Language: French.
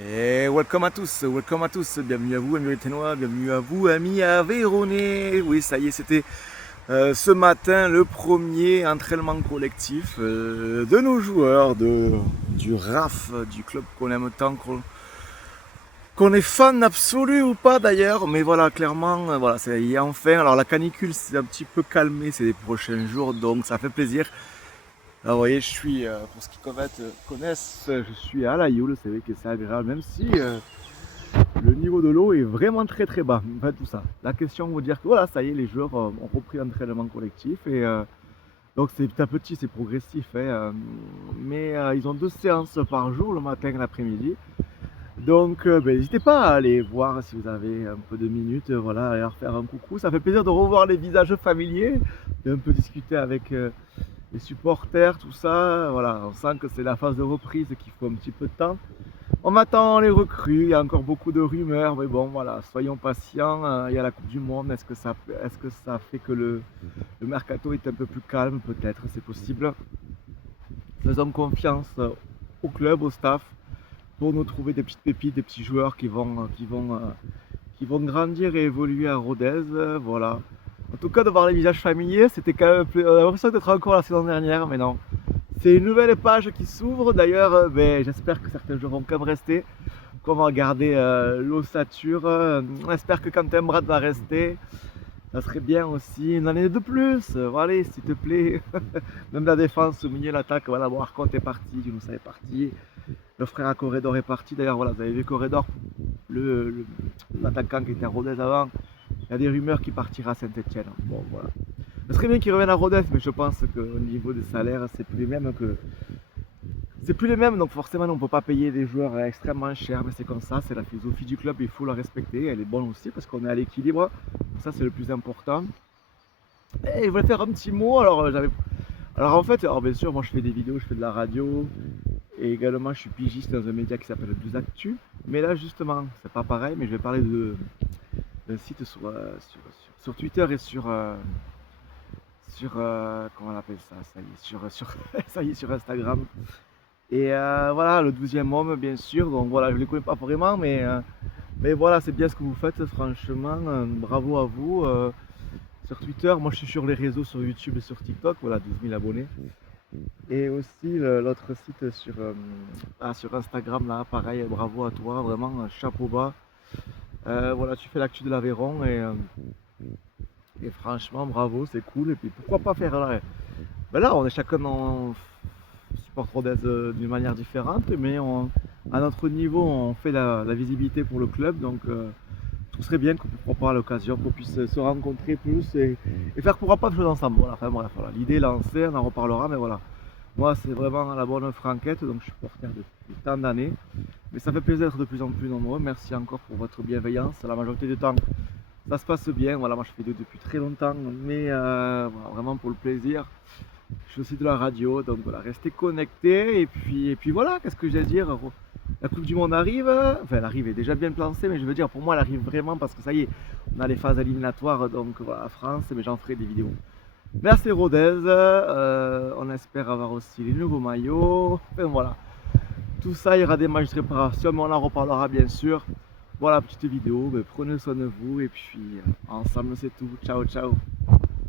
Et welcome à tous, bienvenue à vous, amis Ténois, bienvenue à vous, amis Aveyronnais. Oui, ça y est, c'était ce matin le premier entraînement collectif de nos joueurs, du RAF, du club qu'on aime tant, qu'on est fan absolu ou pas d'ailleurs, mais voilà, clairement, voilà, ça y est enfin. Alors la canicule s'est un petit peu calmée ces prochains jours, donc ça fait plaisir. Alors vous voyez, je suis, pour ceux qui connaissent, je suis à la Yule, c'est vrai que c'est agréable, même si le niveau de l'eau est vraiment très bas. En fait, tout ça. La question vous dire que voilà, ça y est, les joueurs ont repris l'entraînement collectif et donc c'est petit à petit, c'est progressif, hein, mais ils ont 2 séances par jour, le matin et l'après-midi. Donc n'hésitez pas à aller voir si vous avez un peu de minutes, voilà, à leur faire un coucou. Ça fait plaisir de revoir les visages familiers, de un peu discuter avec les supporters, tout ça. Voilà, on sent que c'est la phase de reprise qu'il faut un petit peu de temps. On attend les recrues, il y a encore beaucoup de rumeurs, mais bon voilà, soyons patients, il y a la Coupe du Monde, est-ce que ça fait que le mercato est un peu plus calme? Peut-être, c'est possible. Faisons confiance au club, au staff, pour nous trouver des petites pépites, des petits joueurs qui vont grandir et évoluer à Rodez, voilà. En tout cas, de voir les visages familiers, c'était quand même on a l'impression d'être encore la saison dernière, mais non. C'est une nouvelle page qui s'ouvre. D'ailleurs, j'espère que certains joueurs vont quand même rester, qu'on va garder l'ossature. On espère que Quentin Brad va rester. Ça serait bien aussi une année de plus. Allez, s'il te plaît. Même la défense, au milieu, l'attaque. Voilà, bon, Arconte est parti, Yunus est parti. Le frère à Corredor est parti. D'ailleurs, voilà, vous avez vu Corredor, l'attaquant qui était à Rodez avant. Il y a des rumeurs qu'il partira à Saint-Etienne. Bon, voilà. Ce serait bien qu'il revienne à Rodez, mais je pense qu'au niveau des salaires, c'est plus les mêmes, donc forcément on ne peut pas payer des joueurs extrêmement chers, mais c'est comme ça, c'est la philosophie du club, il faut la respecter, elle est bonne aussi parce qu'on est à l'équilibre, ça c'est le plus important. Et je voulais faire un petit mot, alors en fait, alors bien sûr moi je fais des vidéos, je fais de la radio, et également je suis pigiste dans un média qui s'appelle Blues Actu, mais là justement, c'est pas pareil, mais je vais parler d'un site sur Twitter et comment on appelle ça, ça y est, ça y est, sur Instagram. Et voilà, le 12e homme, bien sûr. Donc voilà, je ne les connais pas vraiment, mais voilà, c'est bien ce que vous faites, franchement. Bravo à vous. Sur Twitter, moi je suis sur les réseaux, sur YouTube et sur TikTok, voilà, 12 000 abonnés. Et aussi l'autre site sur Instagram, là, pareil, bravo à toi, vraiment, chapeau bas. Voilà, tu fais l'actu de l'Aveyron et franchement, bravo, c'est cool. Et puis pourquoi pas faire là, ben là, on est chacun dans supporte Rodez d'une manière différente, mais à notre niveau, on fait la visibilité pour le club, donc tout serait bien qu'on pourra pas à l'occasion qu'on puisse se rencontrer plus et faire pourquoi pas de choses ensemble. Voilà, enfin bref, voilà. L'idée est lancée, on en reparlera, mais voilà. Moi, c'est vraiment la bonne franquette, donc je suis supporter depuis tant d'années. Mais ça fait plaisir d'être de plus en plus nombreux. Merci encore pour votre bienveillance. La majorité du temps, ça se passe bien. Voilà, moi je fais depuis très longtemps, mais voilà, vraiment pour le plaisir. Je fais aussi de la radio, donc voilà, restez connectés. Et puis voilà, qu'est-ce que j'ai à dire? La Coupe du Monde arrive, enfin elle arrive, est déjà bien placée, mais je veux dire, pour moi elle arrive vraiment parce que ça y est, on a les phases éliminatoires, donc voilà, France, mais j'en ferai des vidéos. Merci Rodez, on espère avoir aussi les nouveaux maillots, enfin voilà. Tout ça, il y aura des matchs de réparation, mais on en reparlera bien sûr. Voilà, petite vidéo, mais prenez soin de vous, et puis ensemble c'est tout, ciao ciao.